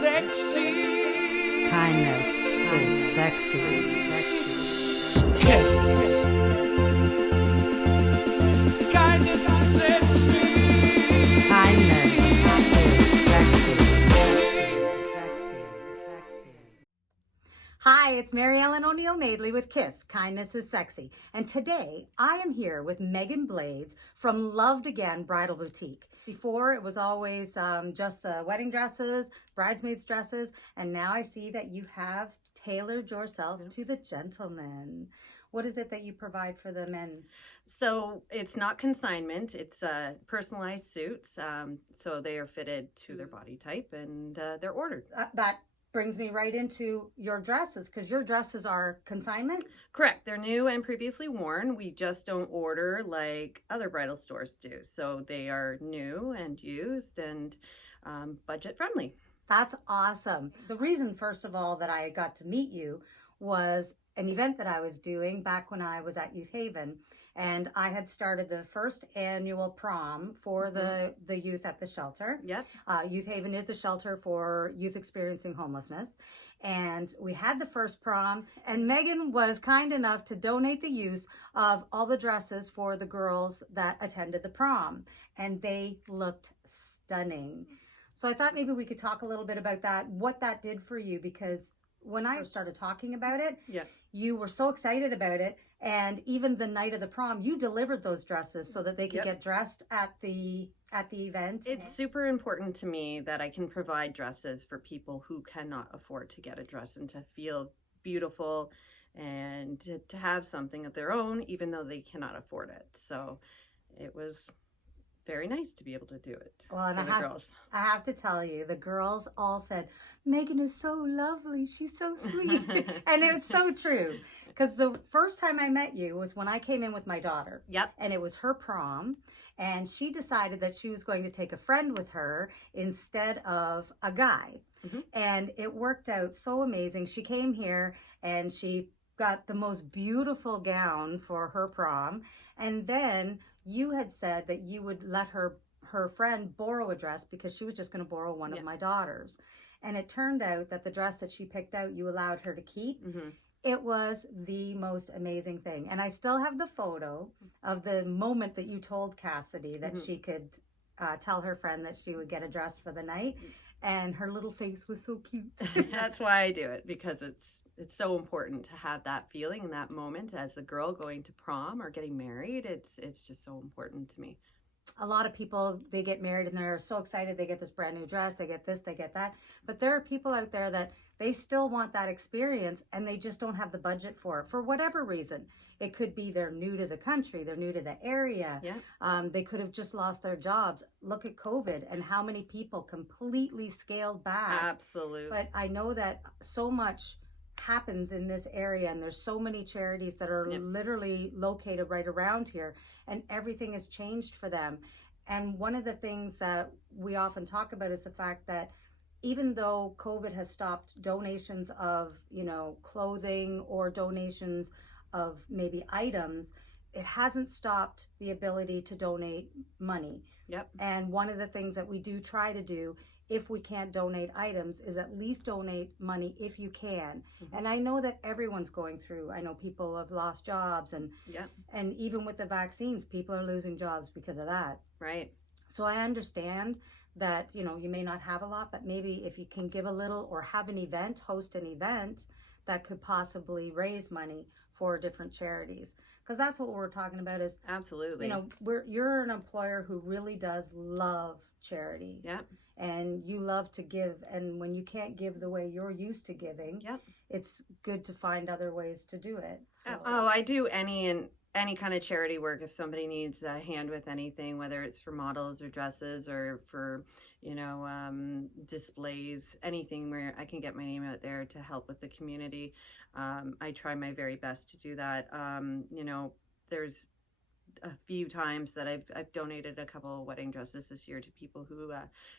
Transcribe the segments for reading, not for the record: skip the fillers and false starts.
sexy. Kindness is sexy. KIS. Kindness is sexy. Kindness is sexy. Hi, it's Mary Ellen O'Neill Madeley with KIS, Kindness is Sexy. And today I am here with Megan Blades from Loved Again Bridal Boutique. Before it was always just the wedding dresses, bridesmaids dresses, and now I see that you have tailored yourself to the gentlemen. What is it that you provide for the men? So it's not consignment, it's personalized suits. So they are fitted to their body type and they're ordered. That brings me right into your dresses, because your dresses are consignment? Correct. They're new and previously worn. We just don't order like other bridal stores do. So they are new and used and budget friendly. That's awesome. The reason, first of all, that I got to meet you was an event that I was doing back when I was at Youth Haven, and I had started the first annual prom for the youth at the shelter. Yep. Youth Haven is a shelter for youth experiencing homelessness, and we had the first prom, and Megan was kind enough to donate the use of all the dresses for the girls that attended the prom, and they looked stunning. So I thought maybe we could talk a little bit about that, what that did for you, because when I started talking about it, you were so excited about it. And even the night of the prom, you delivered those dresses so that they could get dressed at the event. It's super important to me that I can provide dresses for people who cannot afford to get a dress and to feel beautiful and to have something of their own, even though they cannot afford it. So it was very nice to be able to do it. Well, and I have to tell you, the girls all said, Megan is so lovely. She's so sweet. And it's so true. Because the first time I met you was when I came in with my daughter. Yep. And it was her prom. And she decided that she was going to take a friend with her instead of a guy. And it worked out so amazing. She came here and she got the most beautiful gown for her prom. And then you had said that you would let her friend borrow a dress because she was just going to borrow one of my daughters. And it turned out that the dress that she picked out, you allowed her to keep. It was the most amazing thing. And I still have the photo of the moment that you told Cassidy that she could tell her friend that she would get a dress for the night. And her little face was so cute. That's why I do it, because it's so important to have that feeling and that moment as a girl going to prom or getting married. It's just so important to me. A lot of people, they get married and they're so excited. They get this brand new dress, they get this, they get that. But there are people out there that they still want that experience and they just don't have the budget for it for whatever reason. It could be they're new to the country, they're new to the area. They could have just lost their jobs. Look at COVID and how many people completely scaled back. Absolutely. But I know that so much happens in this area, and there's so many charities that are literally located right around here, and everything has changed for them. And one of the things that we often talk about is the fact that even though COVID has stopped donations of, clothing or donations of maybe items, it hasn't stopped the ability to donate money. And one of the things that we do try to do, if we can't donate items, is at least donate money if you can. And I know that everyone's going through, I know people have lost jobs, and even with the vaccines, people are losing jobs because of that. Right. So I understand that, you may not have a lot, but maybe if you can give a little or have an event, host an event that could possibly raise money for different charities. Because that's what we're talking about is, absolutely, you're an employer who really does love charity. And you love to give, and when you can't give the way you're used to giving, it's good to find other ways to do it. So. Oh, I do any kind of charity work. If somebody needs a hand with anything, whether it's for models or dresses or for, displays, anything where I can get my name out there to help with the community, I try my very best to do that. There's a few times that I've donated a couple of wedding dresses this year to people who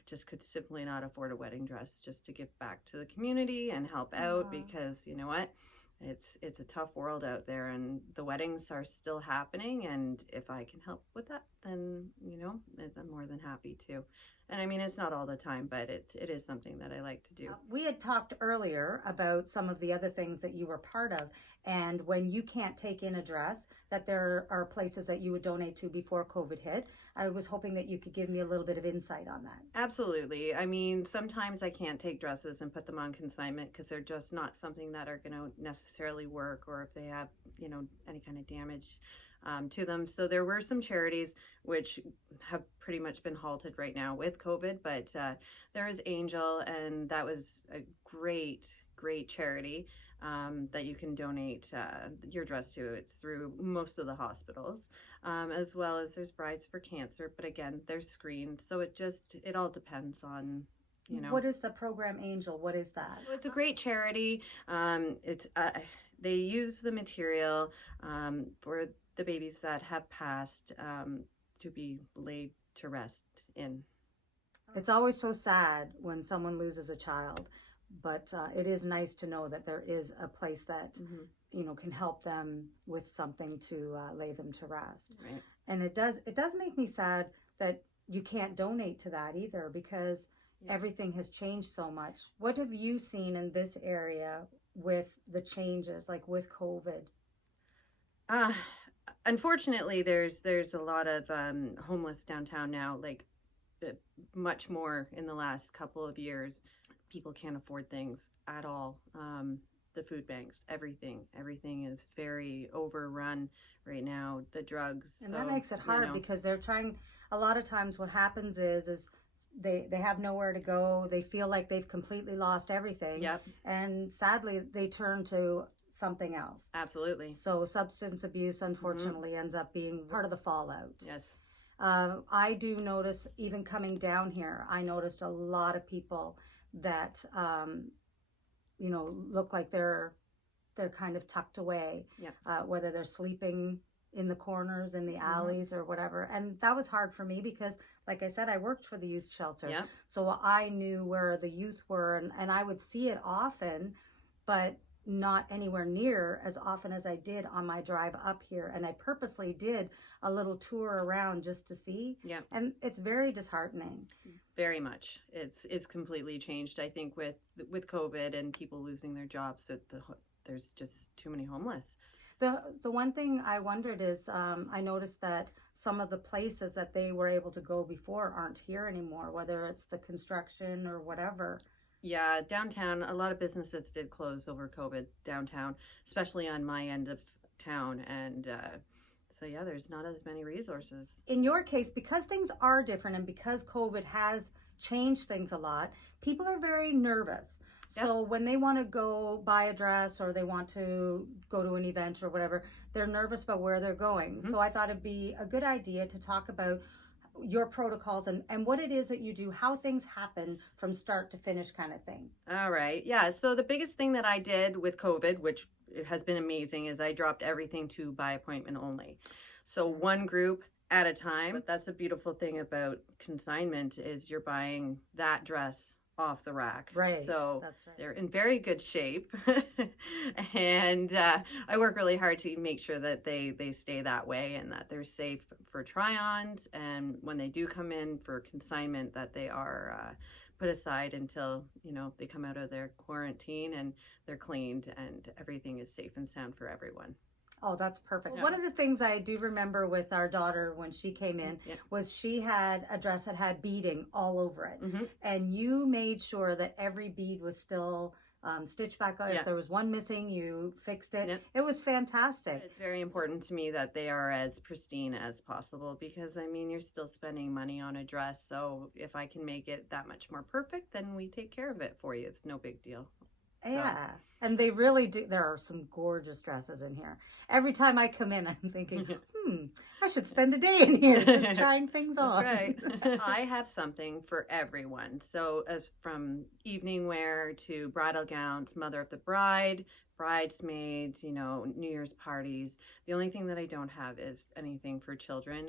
just could simply not afford a wedding dress, just to give back to the community and help out, because you know what? it's a tough world out there, and the weddings are still happening, and if I can help with that, then I'm more than happy to. And I mean, it's not all the time, but it is something that I like to do. We had talked earlier about some of the other things that you were part of, and when you can't take in a dress, that there are places that you would donate to before COVID hit. I was hoping that you could give me a little bit of insight on that. Absolutely. I mean, sometimes I can't take dresses and put them on consignment because they're just not something that are going to necessarily work, or if they have, any kind of damage to them. So there were some charities which have pretty much been halted right now with COVID, but there is Angel, and that was a great charity that you can donate your dress to. It's through most of the hospitals, as well as there's Brides for Cancer, but again, they're screened, so it all depends on. What is the program Angel? What is that? It's a great charity. They use the material for the babies that have passed to be laid to rest in. It's always so sad when someone loses a child, but it is nice to know that there is a place that can help them with something to lay them to rest. Right. And it does make me sad that you can't donate to that either, because everything has changed so much. What have you seen in this area with the changes, like with COVID? Unfortunately, there's a lot of homeless downtown now, like much more in the last couple of years. People can't afford things at all. The food banks, everything is very overrun right now. The drugs. And that makes it hard because they're trying, a lot of times what happens is they have nowhere to go. They feel like they've completely lost everything. Yep. And sadly, they turn to something else. Absolutely. So substance abuse, unfortunately, ends up being part of the fallout. Yes. I do notice, even coming down here, I noticed a lot of people that, look like they're kind of tucked away. Yep. Whether they're sleeping in the corners, in the alleys, or whatever. And that was hard for me because, like I said, I worked for the youth shelter. Yep. So I knew where the youth were, and I would see it often, but not anywhere near as often as I did on my drive up here. And I purposely did a little tour around just to see. Yeah. And it's very disheartening. Very much. It's completely changed. I think with COVID and people losing their jobs, that there's just too many homeless. The one thing I wondered is I noticed that some of the places that they were able to go before aren't here anymore, whether it's the construction or whatever. Yeah, downtown, a lot of businesses did close over COVID downtown, especially on my end of town. And so, yeah, there's not as many resources. In your case, because things are different and because COVID has changed things a lot, people are very nervous. Yep. So when they want to go buy a dress or they want to go to an event or whatever, they're nervous about where they're going. Mm-hmm. So I thought it'd be a good idea to talk about your protocols and what it is that you do, how things happen from start to finish kind of thing. All right. Yeah. So the biggest thing that I did with COVID, which has been amazing, is I dropped everything to by appointment only. So one group at a time. But that's a beautiful thing about consignment is you're buying that dress off the rack. Right. So that's right. They're in very good shape. And I work really hard to make sure that they stay that way and that they're safe for try-ons. And when they do come in for consignment, that they are put aside until, they come out of their quarantine and they're cleaned and everything is safe and sound for everyone. Oh, that's perfect. Yeah. One of the things I do remember with our daughter when she came in was she had a dress that had beading all over it. Mm-hmm. And you made sure that every bead was still stitched back on. If there was one missing, you fixed it. Yep. It was fantastic. It's very important to me that they are as pristine as possible because, you're still spending money on a dress. So if I can make it that much more perfect, then we take care of it for you. It's no big deal. Yeah. And they really do. There are some gorgeous dresses in here. Every time I come in, I'm thinking, I should spend a day in here just trying things on. Right. I have something for everyone. So as from evening wear to bridal gowns, mother of the bride, bridesmaids, New Year's parties. The only thing that I don't have is anything for children.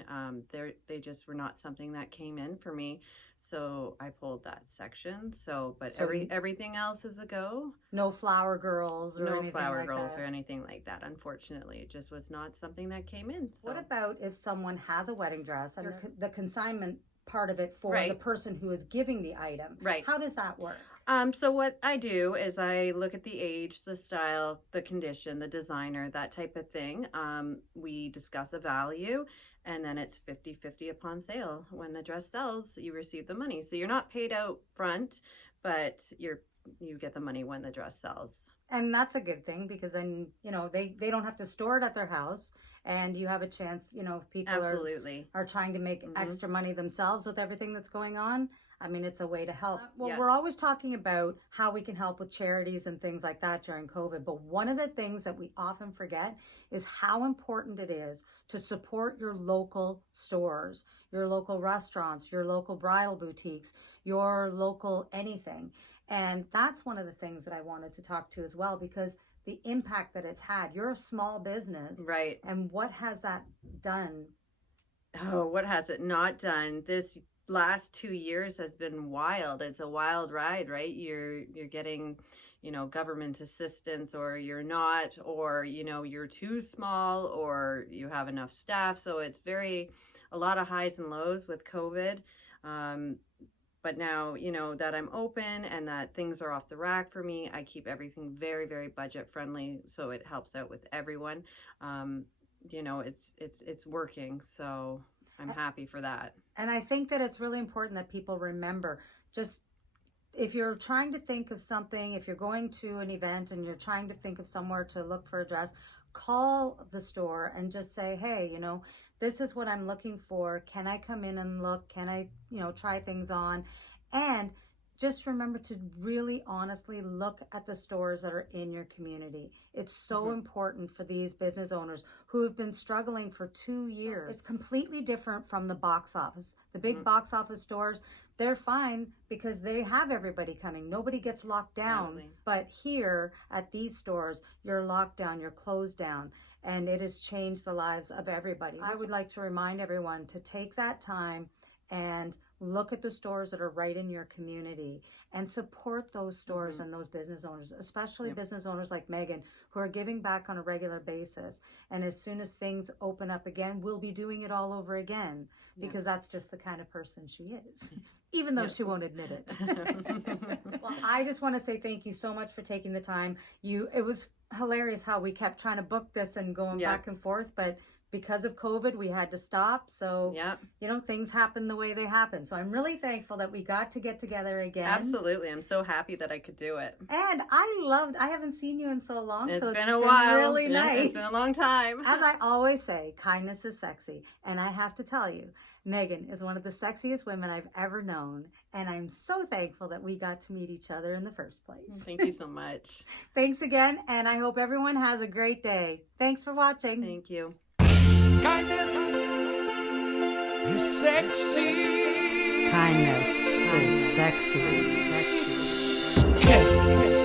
They just were not something that came in for me. So I pulled that section. But So everything else is a go. no flower girls or No anything flower like girls that. or anything like that. Unfortunately, it just was not something that came in. So. What about if someone has a wedding dress and the consignment part of it for Right. the person who is giving the item? Right. How does that work? So what I do is I look at the age, the style, the condition, the designer, that type of thing. We discuss a value, and then it's 50-50 upon sale. When the dress sells, you receive the money. So you're not paid out front, but you get the money when the dress sells. And that's a good thing, because then, they don't have to store it at their house, and you have a chance, if people Absolutely. are trying to make extra money themselves with everything that's going on. I mean, it's a way to help. Well, Yeah. We're always talking about how we can help with charities and things like that during COVID. But one of the things that we often forget is how important it is to support your local stores, your local restaurants, your local bridal boutiques, your local anything. And that's one of the things that I wanted to talk to as well, because the impact that it's had. You're a small business. Right. And what has that done? Oh, what has it not done? This last 2 years has been wild. It's a wild ride, right? You're getting, government assistance, or you're not, or, you're too small, or you have enough staff. So it's a lot of highs and lows with COVID. But now, that I'm open and that things are off the rack for me, I keep everything very, very budget friendly. So it helps out with everyone. It's working. So I'm happy for that. And I think that it's really important that people remember, just if you're trying to think of something, if you're going to an event and you're trying to think of somewhere to look for a dress, call the store and just say, hey, this is what I'm looking for. Can I come in and look? Can I, try things on? And just remember to really honestly look at the stores that are in your community. It's so important for these business owners who have been struggling for 2 years. It's completely different from the box office. The big box office stores, they're fine because they have everybody coming. Nobody gets locked down. Totally. But here at these stores, you're locked down, you're closed down, and it has changed the lives of everybody. I would like to remind everyone to take that time and look at the stores that are right in your community and support those stores and those business owners, especially business owners like Megan, who are giving back on a regular basis. And as soon as things open up again, we'll be doing it all over again, because that's just the kind of person she is, even though she won't admit it. Well, I just want to say thank you so much for taking the time. It was hilarious how we kept trying to book this and going back and forth, but because of COVID, we had to stop. So, things happen the way they happen. So I'm really thankful that we got to get together again. Absolutely. I'm so happy that I could do it. And I haven't seen you in so long. It's so been a while. Really nice. It's been a long time. As I always say, kindness is sexy. And I have to tell you, Megan is one of the sexiest women I've ever known. And I'm so thankful that we got to meet each other in the first place. Thank you so much. Thanks again. And I hope everyone has a great day. Thanks for watching. Thank you. Kindness is sexy. Kindness is sexy. Kiss.